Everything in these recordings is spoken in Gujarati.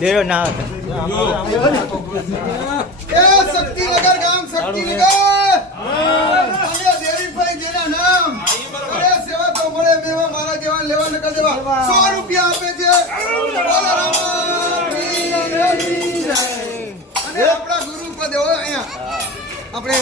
દેરો ના એ શક્તિનગર ગામ શક્તિનગર અને દેવીભાઈ જેના નામ અરે સેવા તો મળે મેવા મારા જેવા લેવા ન કર દેવા 100 રૂપિયા આપે છે બોલો રામાપીર અને આપણા ગુરુ પદ હોય અહીંયા આપણે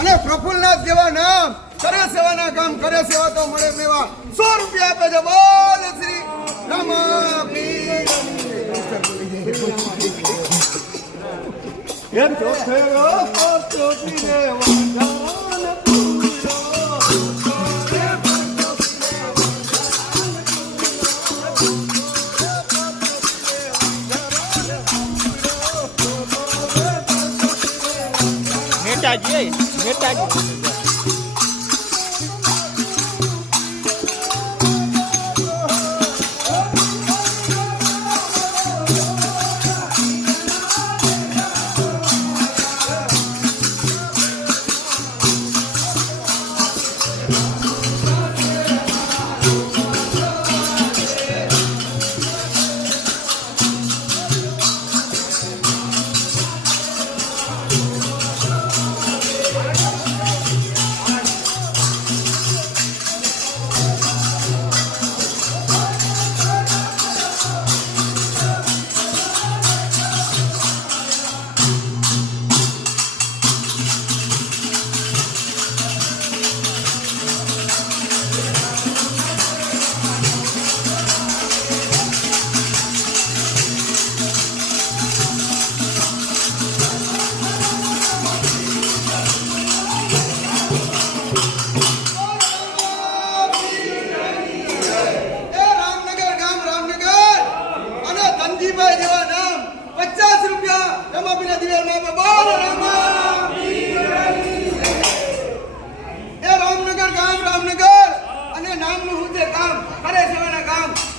અને પ્રફુલ્લનાથ જેવા નામ કરે સેવાના કામ કરે સેવા તો મળે મેવા 100 રૂપિયા આપે છે બોલ શ્રી રામાપીર એમ ચોથેરો ચોથી રે વંધાન પૂરો નેતાજી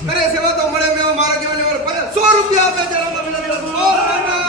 કરે સેવા તો મળે મેવા મારા જીવન 100 રૂપિયા આપે છે રામાપીર